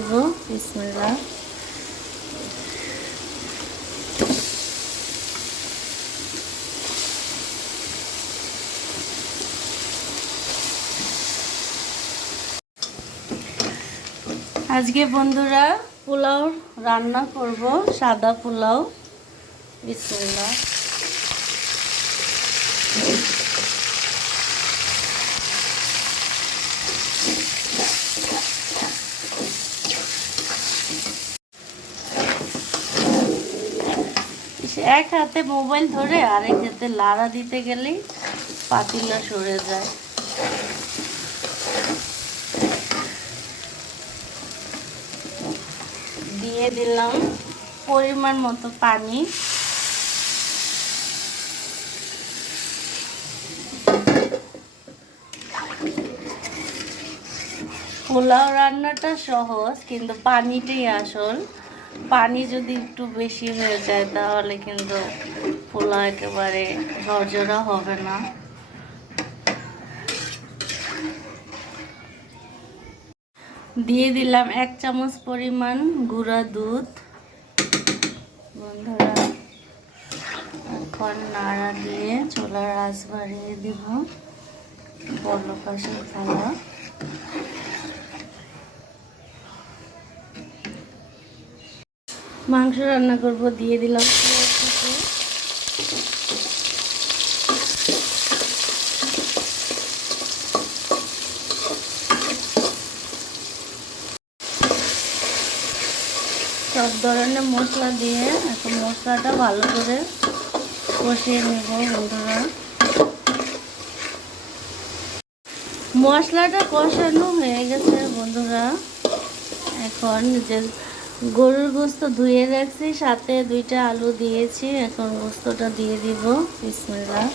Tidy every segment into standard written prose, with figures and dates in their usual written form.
দিব বিসমিল্লাহ। আজকে বন্ধুরা পোলাও রান্না করব, সাদা পোলাও। বিসমিল্লাহ। এক হাতে মোবাইল ধরে আরেক হাতে লাড়া দিতে গেলেই পাতিলা সরে যায়। দিয়ে দিলাম পরিমাণ মতো পানি। পোলাও রান্নাটা সহজ, কিন্তু পানিটাই আসল। পানি যদি একটু বেশি হয়ে যায় তাহলে কিন্তু পোলাও একেবারে ঝরঝরা হবে না। দিয়ে দিলাম 1 চামচ পরিমাণ গুঁড়া দুধ। বন্ধুরা এখন নাড়া দিয়ে চুলার আঁচ বাড়িয়ে দিব, বলক আসার পালা। মাংস রান্না করব, দিয়ে দিলাম সব ধরনের মশলা দিয়ে এখন মশলাটা ভালো করে কষিয়ে নেব। বন্ধুরা মশলাটা কষানো হয়ে গেছে। বন্ধুরা এখন যে গরুর গোস্ত ধুয়ে রাখছি, সাথে 2টা আলু দিয়েছি, এখন গোস্তটা দিয়ে দিব বিসমিল্লাহ।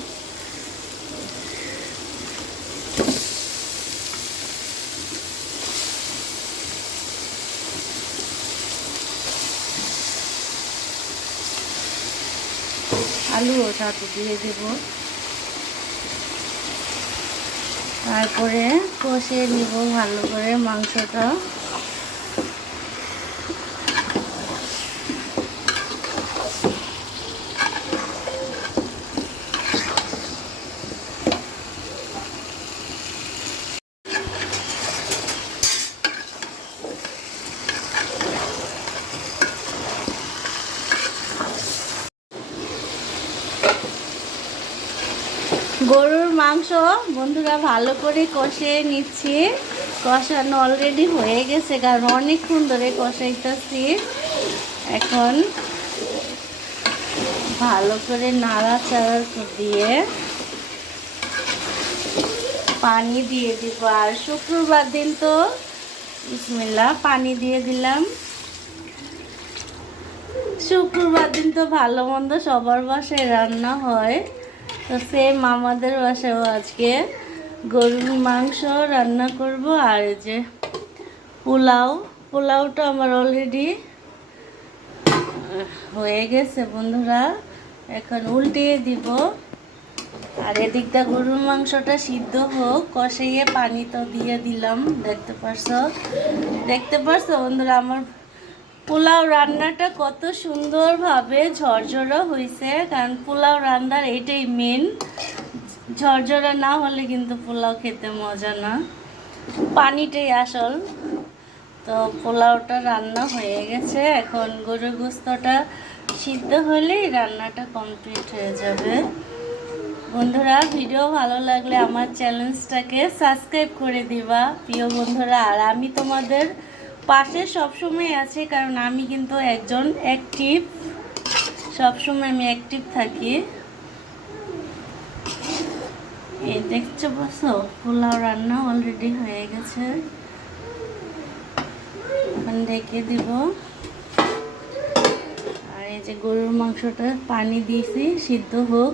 আলুও সাথে দিয়ে দেব, তারপরে কষিয়ে নিব ভালো করে মাংসটা। গরুর মাংস বন্ধুরা ভালো করে কষিয়ে নিচ্ছি। কষানো অলরেডি হয়ে গেছে, কারণ অনেকক্ষণ ধরে কষাইতেছি। এখন ভালো করে নাড়াচাড়া দিয়ে পানি দিয়ে দিব। আর শুক্রবার দিন তো বিসমিল্লাহ পানি দিয়ে দিলাম। শুক্রবার দিন তো ভালো মন্দ সবার বাসায় রান্না হয়, তো সেম আমাদের বাসায়ও আজকে গরুর মাংস রান্না করব। আর এই যে পোলাওটা আমার অলরেডি হয়ে গেছে বন্ধুরা। এখন উল্টিয়ে দিব, আর এদিকটা গরুর মাংসটা সিদ্ধ হোক। কষাইয়ে পানি তো দিয়ে দিলাম, দেখতে পারছো বন্ধুরা আমার পোলাও রান্নাটা কত সুন্দরভাবে ঝরঝরা হয়েছে। কারণ পোলাও রান্নার এটাই মেন, ঝরঝরা না হলে কিন্তু পোলাও খেতে মজা না, পানিটাই আসল। তো পোলাওটা রান্না হয়ে গেছে, এখন গরুর গোস্তটা সিদ্ধ হলেই রান্নাটা কমপ্লিট হয়ে যাবে। বন্ধুরা ভিডিও ভালো লাগলে আমার চ্যানেলটাকে সাবস্ক্রাইব করে দিবা প্রিয় বন্ধুরা। আর আমি তোমাদের পাশে সবসময় আছি, কারণ আমি কিন্তু একজন অ্যাক্টিভ, সবসময় আমি অ্যাক্টিভ থাকি। এই দেখছো বসো, পোলাও রান্না অলরেডি হয়ে গেছে। এখন ঢেকে দিব। আর এই যে গরুর মাংসটা পানি দিয়েছি, সিদ্ধ হোক।